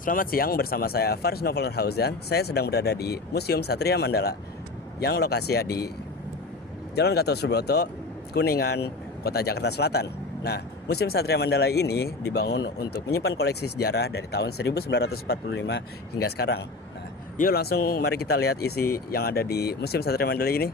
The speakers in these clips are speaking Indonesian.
Selamat siang, bersama saya Faris Novel Hauzan. Saya sedang berada di Museum Satria Mandala yang lokasinya di Jalan Gatot Subroto, Kuningan, Kota Jakarta Selatan. Nah, Museum Satria Mandala ini dibangun untuk menyimpan koleksi sejarah dari tahun 1945 hingga sekarang. Nah, yuk langsung mari kita lihat isi yang ada di Museum Satria Mandala ini.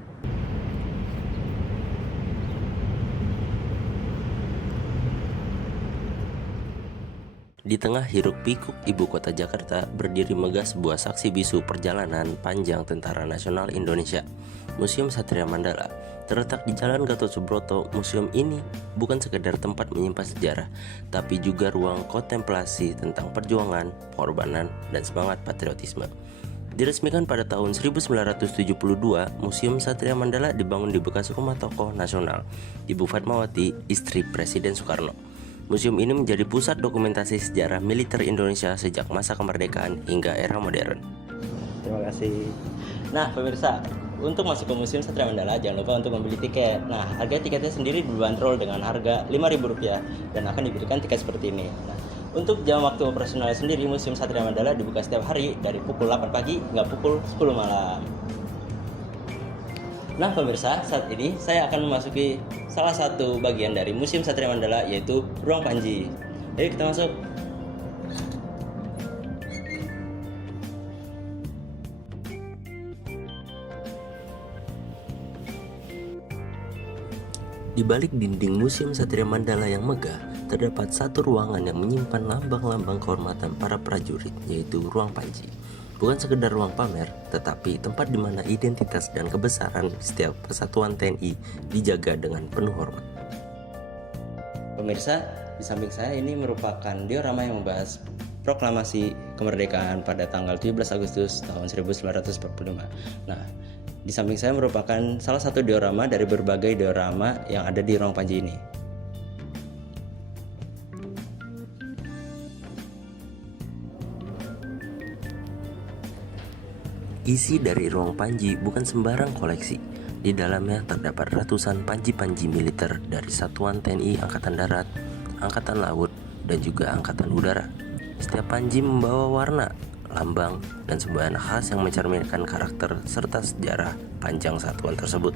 Di tengah hiruk pikuk ibu kota Jakarta, berdiri megah sebuah saksi bisu perjalanan panjang Tentara Nasional Indonesia. Museum Satria Mandala terletak di Jalan Gatot Subroto. Museum ini bukan sekedar tempat menyimpan sejarah, tapi juga ruang kontemplasi tentang perjuangan, pengorbanan, dan semangat patriotisme. Diresmikan pada tahun 1972, Museum Satria Mandala dibangun di bekas rumah tokoh nasional, Ibu Fatmawati, istri Presiden Soekarno. Museum ini menjadi pusat dokumentasi sejarah militer Indonesia sejak masa kemerdekaan hingga era modern. Terima kasih. Nah, pemirsa, untuk masuk ke Museum Satria Mandala jangan lupa untuk membeli tiket. Nah, harga tiketnya sendiri dibanderol dengan harga Rp5.000 dan akan diberikan tiket seperti ini. Nah, untuk jam waktu operasional sendiri, Museum Satria Mandala dibuka setiap hari dari pukul 8 pagi hingga pukul 10 malam. Nah pemirsa, saat ini saya akan memasuki salah satu bagian dari Museum Satria Mandala, yaitu Ruang Panji. Ayo kita masuk. Di balik dinding Museum Satria Mandala yang megah, terdapat satu ruangan yang menyimpan lambang-lambang kehormatan para prajurit, yaitu Ruang Panji. Bukan sekedar ruang pamer, tetapi tempat di mana identitas dan kebesaran setiap persatuan TNI dijaga dengan penuh hormat. Pemirsa, di samping saya ini merupakan diorama yang membahas proklamasi kemerdekaan pada tanggal 17 Agustus tahun 1945. Nah, di samping saya merupakan salah satu diorama dari berbagai diorama yang ada di Ruang Panji ini. Isi dari Ruang Panji bukan sembarang koleksi. Di dalamnya terdapat ratusan panji-panji militer dari satuan TNI Angkatan Darat, Angkatan Laut, dan juga Angkatan Udara. Setiap panji membawa warna, lambang, dan semboyan khas yang mencerminkan karakter serta sejarah panjang satuan tersebut.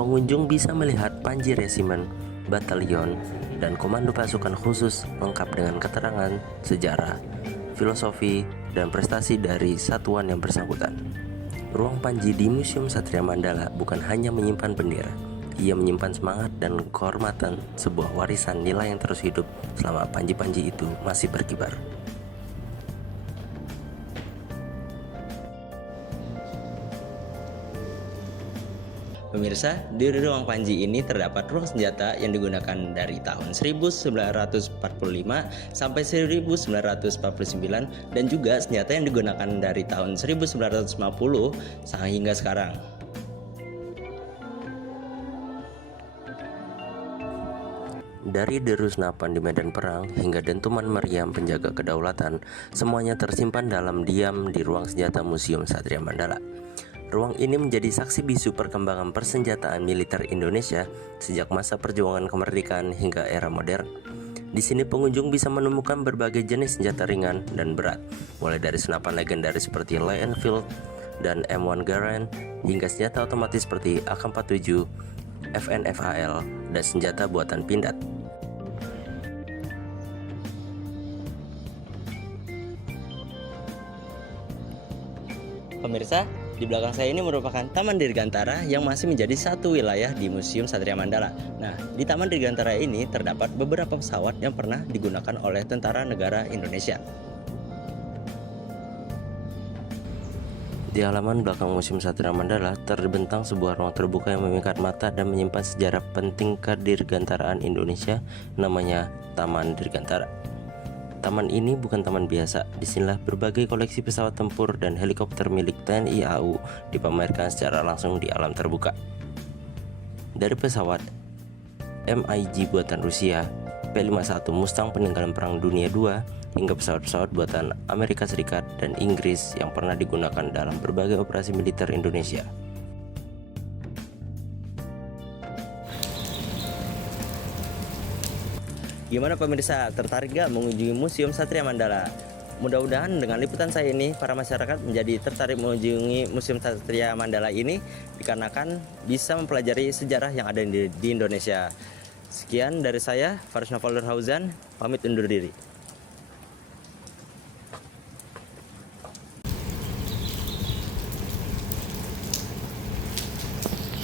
Pengunjung bisa melihat panji resimen, batalion, dan komando pasukan khusus lengkap dengan keterangan, sejarah, filosofi, dan prestasi dari satuan yang bersangkutan. Ruang Panji di Museum Satria Mandala bukan hanya menyimpan bendera, ia menyimpan semangat dan kehormatan, sebuah warisan nilai yang terus hidup selama panji-panji itu masih berkibar. Pemirsa, di Ruang Panji ini terdapat ruang senjata yang digunakan dari tahun 1945 sampai 1949 dan juga senjata yang digunakan dari tahun 1950 sampai hingga sekarang. Dari deru senapan di medan perang hingga dentuman meriam penjaga kedaulatan, semuanya tersimpan dalam diam di ruang senjata Museum Satria Mandala. Ruang ini menjadi saksi bisu perkembangan persenjataan militer Indonesia sejak masa perjuangan kemerdekaan hingga era modern. Di sini pengunjung bisa menemukan berbagai jenis senjata ringan dan berat, mulai dari senapan legendaris seperti Lee Enfield dan M1 Garand hingga senjata otomatis seperti AK-47, FNFAL, dan senjata buatan pindad. Pemirsa, di belakang saya ini merupakan Taman Dirgantara yang masih menjadi satu wilayah di Museum Satria Mandala. Nah, di Taman Dirgantara ini terdapat beberapa pesawat yang pernah digunakan oleh tentara negara Indonesia. Di halaman belakang Museum Satria Mandala terbentang sebuah ruang terbuka yang memikat mata dan menyimpan sejarah penting kedirgantaraan Indonesia, namanya Taman Dirgantara. Taman ini bukan taman biasa, disinilah berbagai koleksi pesawat tempur dan helikopter milik TNI AU dipamerkan secara langsung di alam terbuka. Dari pesawat MiG buatan Rusia, P-51 Mustang peninggalan Perang Dunia II, hingga pesawat-pesawat buatan Amerika Serikat dan Inggris yang pernah digunakan dalam berbagai operasi militer Indonesia. Gimana pemirsa, tertarik gak mengunjungi Museum Satria Mandala? Mudah-mudahan dengan liputan saya ini, para masyarakat menjadi tertarik mengunjungi Museum Satria Mandala ini dikarenakan bisa mempelajari sejarah yang ada di Indonesia. Sekian dari saya, Faris Noval Fauzan, pamit undur diri.